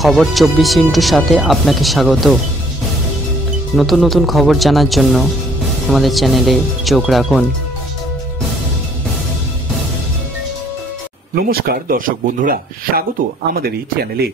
খবর 24 সাথে আপনাকে স্বাগত। নতুন নতুন খবর জানার জন্য আমাদের চ্যানেলে চোখ রাখুন। নমস্কার দর্শক বন্ধুরা, স্বাগত আমাদের এই চ্যানেলে।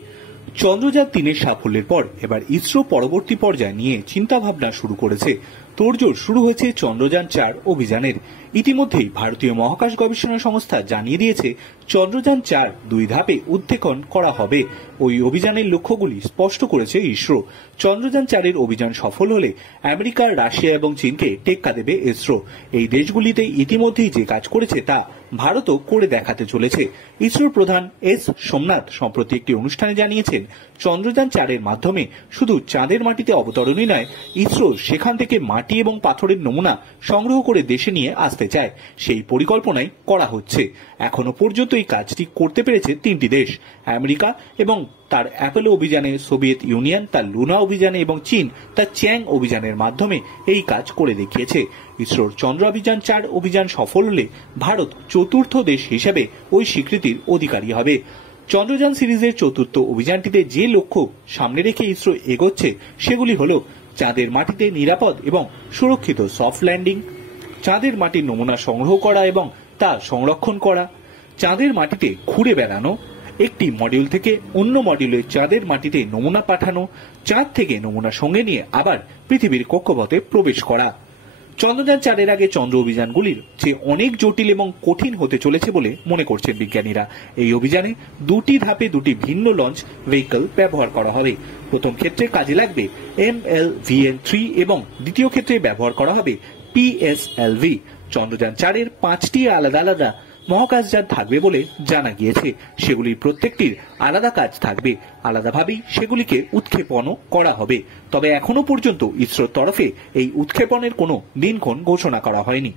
চন্দ্রযান 3-এর সাফল্যের পর এবার ইসরো পরবর্তী পর্যায় নিয়ে চিন্তা ভাবনা শুরু করেছে। তোড়জোড় শুরু হয়েছে চন্দ্রযান 4 অভিযানের। ইতিমধ্যেই ভারতীয় মহাকাশ গবেষণা সংস্থা জানিয়ে দিয়েছে চন্দ্রযান 4 2 ধাপে উৎক্ষেপণ করা হবে। ওই অভিযানের লক্ষ্যগুলি স্পষ্ট করেছে ইসরো। চন্দ্রযান 4-এর অভিযান সফল হলে আমেরিকা, রাশিয়া এবং চীনকে টেক্কা দেবে ইসরো। এই দেশগুলিতে ইতিমধ্যেই যে কাজ করেছে তা ভারতও করে দেখাতে চলেছে। ইসরোর প্রধান এস সোমনাথ সম্প্রতি একটি অনুষ্ঠানে জানিয়েছেন, চন্দ্রযান 4-এর মাধ্যমে শুধু চাঁদের মাটিতে অবতরণই নয়, ইসরো সেখান থেকে মাটি এবং পাথরের নমুনা সংগ্রহ করে দেশে নিয়ে আসতে চায়। সেই পরিকল্পনাই করা হচ্ছে। এখনো পর্যন্ত এই কাজটি করতে পেরেছে 3টি দেশ, আমেরিকা এবং তার অ্যাপোলো অভিযানে, সোভিয়েত ইউনিয়ন তার লুনা অভিযানে এবং চীন তার চ্যাং অভিযানের মাধ্যমে এই কাজ করে দেখিয়েছে। ইসরোর চন্দ্রাভিযান 4 অভিযান সফল হলে ভারত চতুর্থ দেশ হিসেবে ওই স্বীকৃতির অধিকারী হবে। চন্দ্রযান সিরিজের চতুর্থ অভিযানটিতে যে লক্ষ্য সামনে রেখে ইসরো এগোচ্ছে সেগুলি হল চাঁদের মাটিতে নিরাপদ এবং সুরক্ষিত সফট ল্যান্ডিং, চাঁদের মাটির নমুনা সংগ্রহ করা এবং তা সংরক্ষণ করা, চাঁদের মাটিতে ঘুরে বেড়ানো, একটি মডিউল থেকে অন্য মডিউলে চাঁদের মাটিতে নমুনা পাঠানো, চাঁদ থেকে নমুনা সঙ্গে নিয়ে আবার পৃথিবীর কক্ষপথে প্রবেশ করা। চন্দ্রযান 4-এর আগে চন্দ্র অভিযানগুলির চেয়ে অনেক জটিল এবং কঠিন হতে চলেছে বলে মনে করছেন বিজ্ঞানীরা। এই অভিযানে 2টি ধাপে 2টি ভিন্ন লঞ্চ ভেহিকল ব্যবহার করা হবে। প্রথম ক্ষেত্রে কাজে লাগবে MLVN-3 এবং দ্বিতীয় ক্ষেত্রে ব্যবহার করা হবে PSLV। চন্দ্রযান 4-এর 5টি আলাদা আলাদা মহাকাশযান থাকবে বলে জানা গিয়েছে। সেগুলির প্রত্যেকটির আলাদা কাজ থাকবে, আলাদাভাবেই সেগুলিকে উৎক্ষেপণও করা হবে। তবে এখনো পর্যন্ত ইসরোর তরফে এই উৎক্ষেপণের কোনো দিনক্ষণ ঘোষণা করা হয়নি।